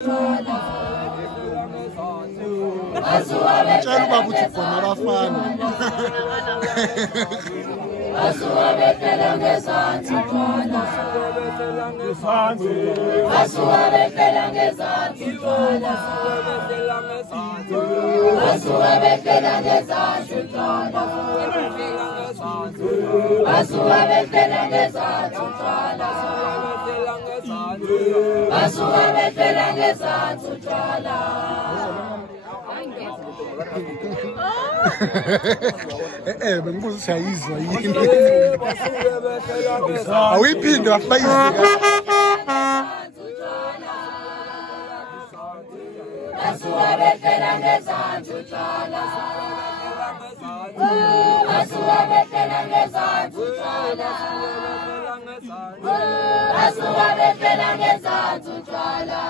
Tshela ubaba uthi khona abafana. Asuka bethela ngezansi utshwala. Asuka bethela ngezansi utshwala. Asuka bethela ngezansi utshwala. Asuka bethela ngezansi utshwala. Asuka bethela ngezansi utshwala. Bengibuza ushayizwa yini. Awuyiphinde wafayizwa. Asuka bethela ngezansi utshwala. Asuka bethela ngezansi utshwala. Asuka bethela ngezansi utshwala.